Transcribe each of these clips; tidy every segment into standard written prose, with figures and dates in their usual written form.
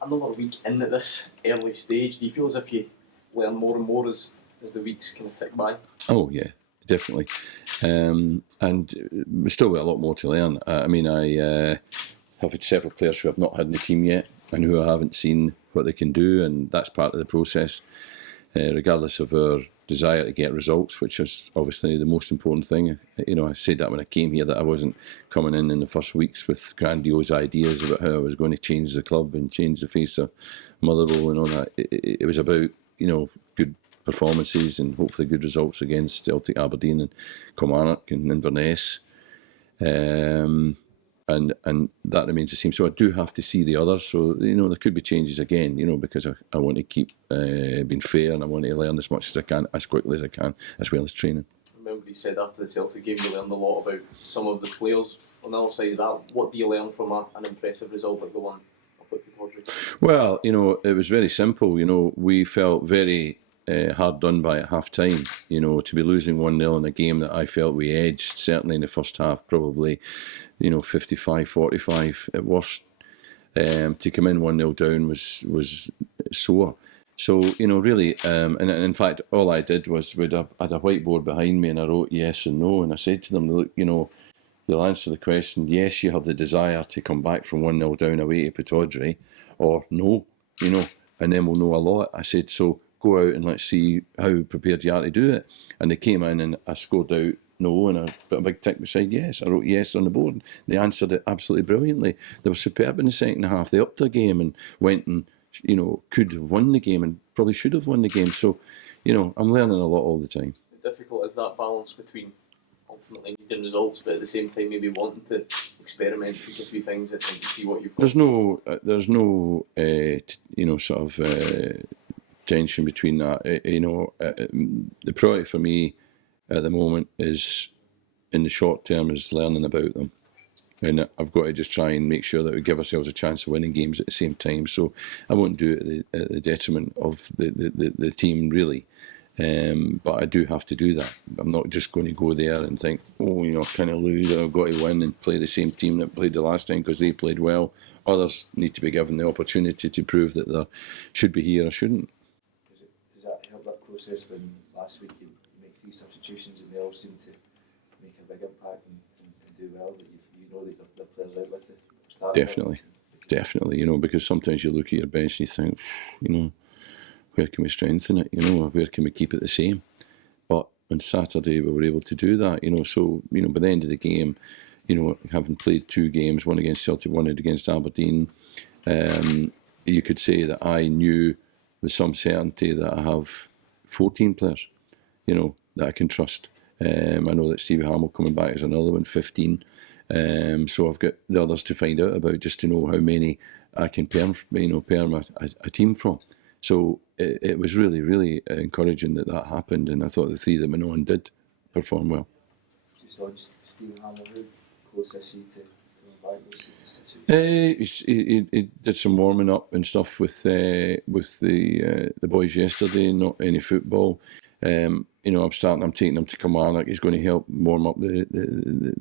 another week in at this early stage, do you feel as if you learn more and more as the weeks kind of tick by? Oh yeah, definitely. And we still got a lot more to learn. I have had several players who have not had in the team yet and who I haven't seen what they can do, and that's part of the process. Regardless of our desire to get results, which is obviously the most important thing. I said that when I came here, that I wasn't coming in the first weeks with grandiose ideas about how I was going to change the club and change the face of Motherwell and all that. It was about, good performances and hopefully good results against Celtic, Aberdeen and Kilmarnock and Inverness. And that remains the same. So I do have to see the others. So, there could be changes again, because I want to keep being fair and I want to learn as much as I can, as quickly as I can, as well as training. I remember you said after the Celtic game you learned a lot about some of the players. On the other side of that, what do you learn from an impressive result like the one up at Pittodrie? Well, it was very simple. We felt very hard done by at half time. To be losing 1-0 in a game that I felt we edged, certainly in the first half, probably 55-45 at worst. To come in 1-0 down was sore. So, really, and in fact, all I did was I had a whiteboard behind me and I wrote yes and no, and I said to them, look, you'll answer the question, yes, you have the desire to come back from 1-0 down away to Pittodrie, or no, and then we'll know a lot. I said, so go out and let's see how prepared you are to do it. And they came in and I scored out no, and I put a big tick beside yes. I wrote yes on the board. They answered it absolutely brilliantly. They were superb in the second half. They upped their game and went and, could have won the game and probably should have won the game. So, I'm learning a lot all the time. How difficult is that balance between ultimately needing results, but at the same time maybe wanting to experiment, think a few things and see what you've got? There's no sort of tension between that. The priority for me at the moment is, in the short term, is learning about them. And I've got to just try and make sure that we give ourselves a chance of winning games at the same time. So I won't do it at the detriment of the team, really. But I do have to do that. I'm not just going to go there and think, kind of lose, I've got to win and play the same team that played the last time because they played well. Others need to be given the opportunity to prove that they should be here or shouldn't. Does that help that process when last week you make 3 substitutions and they all seem to make a big impact and do well, that you know that the players out with it? Definitely, because sometimes you look at your bench and you think, where can we strengthen it, where can we keep it the same? But on Saturday we were able to do that, so, by the end of the game, having played 2 games, one against Celtic, one against Aberdeen, you could say that I knew with some certainty that I have 14 players, that I can trust. I know that Stevie Hamill coming back is another one, 15. So I've got the others to find out about, just to know how many I can pair a team from. So it was really, really encouraging that happened, and I thought the 3 that went on did perform well. Just on Stephen Hamill, how close is he to coming back? He did some warming up and stuff with the boys yesterday. Not any football. I'm taking him to Kilmarnock. He's going to help warm up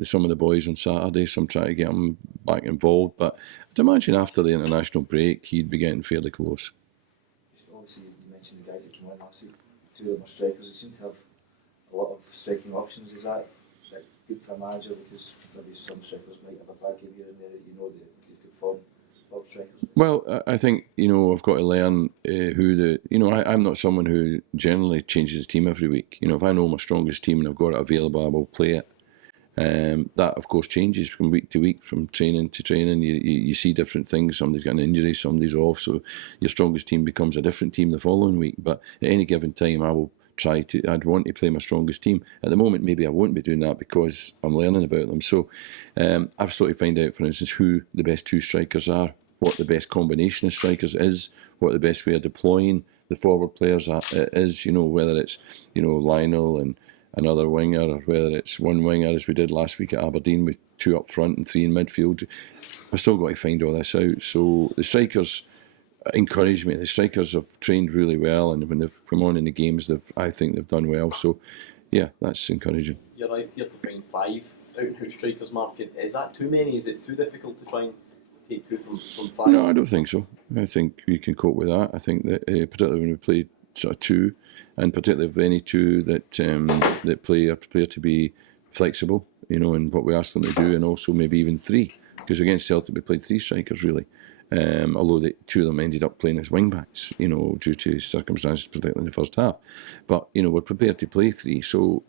some of the boys on Saturday, so I'm trying to get him back involved. But I'd imagine after the international break, he'd be getting fairly close. Obviously, you mentioned the guys that came in last week. 2 of them are strikers. They seem to have a lot of striking options. Is that good for a manager? Because maybe some strikers might have a bad game here and there. That they've got form strikers. Well, I think I've got to learn who I'm not someone who generally changes the team every week. If I know my strongest team and I've got it available, I will play it. That of course changes from week to week, from training to training. You see different things. Somebody's got an injury, somebody's off, so your strongest team becomes a different team the following week. But at any given time, I'd want to play my strongest team. At the moment, maybe I won't be doing that because I'm learning about them. So I've still to find out, for instance, who the best 2 strikers are, what the best combination of strikers is, what the best way of deploying the forward players is, whether it's, Lionel and another winger, or whether it's one winger as we did last week at Aberdeen with 2 up front and 3 in midfield. I've still got to find all this out. So the strikers encourage me. The strikers have trained really well, and when they've come on in the games, I think they've done well. So yeah, that's encouraging. You arrived here to find 5 out-and-out strikers, Mark. Is that too many? Is it too difficult to try and take 2 from 5? No, I don't think so. I think we can cope with that. I think that particularly when we play sort of 2, and particularly if any 2 that that play are prepared to be flexible, in what we ask them to do, and also maybe even 3, because against Celtic we played 3 strikers really. Although the 2 of them ended up playing as wing backs, due to circumstances, particularly in the first half. But we're prepared to play 3. So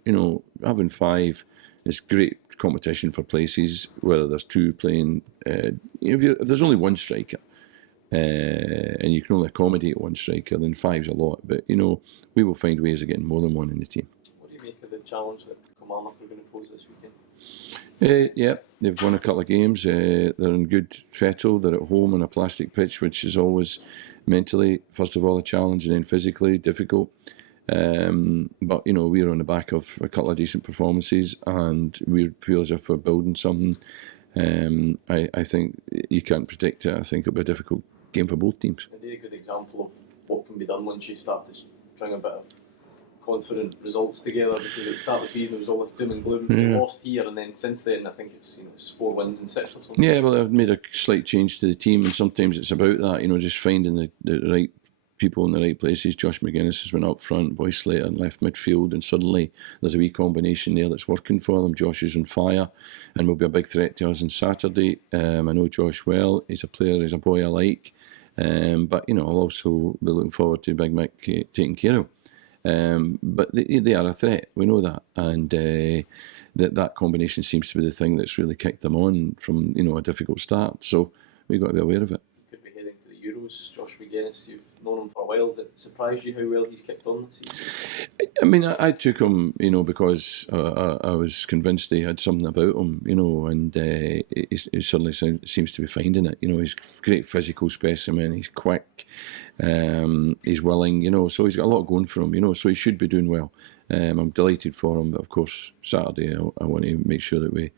having 5 is great competition for places. Whether there's 2 playing, if there's only 1 striker, and you can only accommodate 1 striker, then 5's a lot. But we will find ways of getting more than 1 in the team. What do you make of the challenge that Kilmarnock are going to pose this weekend? Yeah, they've won a couple of games. They're in good fettle. They're at home on a plastic pitch, which is always mentally, first of all, a challenge, and then physically difficult. But we're on the back of a couple of decent performances, and we feel as if we're building something. I think you can't predict it. I think it'll be a difficult game for both teams. They're a good example of what can be done once you start to string a bit of confident results together, because at the start of the season it was always doom and gloom. We lost here, and then since then I think it's 4 wins and 6 or something. Yeah, well, I've made a slight change to the team, and sometimes it's about that, just finding the right people in the right places. Josh McGuinness has been up front, Boy Slater in left midfield, and suddenly there's a wee combination there that's working for them. Josh is on fire and will be a big threat to us on Saturday. I know Josh well. He's a player, he's a boy I like. But I'll also be looking forward to Big Mick taking care of him. But they are a threat, we know that, and that combination seems to be the thing that's really kicked them on from a difficult start. So we've got to be aware of it. Could be heading to the Euros. Josh McGuinness, you've known him for a while. Does it surprise you how well he's kicked on this season? I mean, I took him, because I was convinced he had something about him, and he suddenly seems to be finding it. He's a great physical specimen, he's quick, he's willing, so he's got a lot going for him, so he should be doing well. I'm delighted for him, but of course, Saturday I want to make sure that we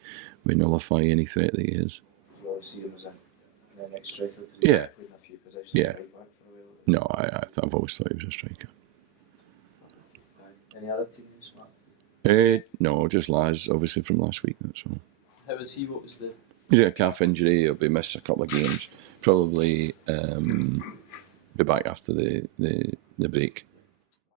nullify any threat that he is. You always see him as a next striker. Yeah. Played in a few positions. Yeah. Right back for a while. No, I've always thought he was a striker. Any other teams, Mark? No, just Laz, obviously from last week, that's all. How is he? What was the... He's got a calf injury, he'll be missed a couple of games. Probably be back after the break.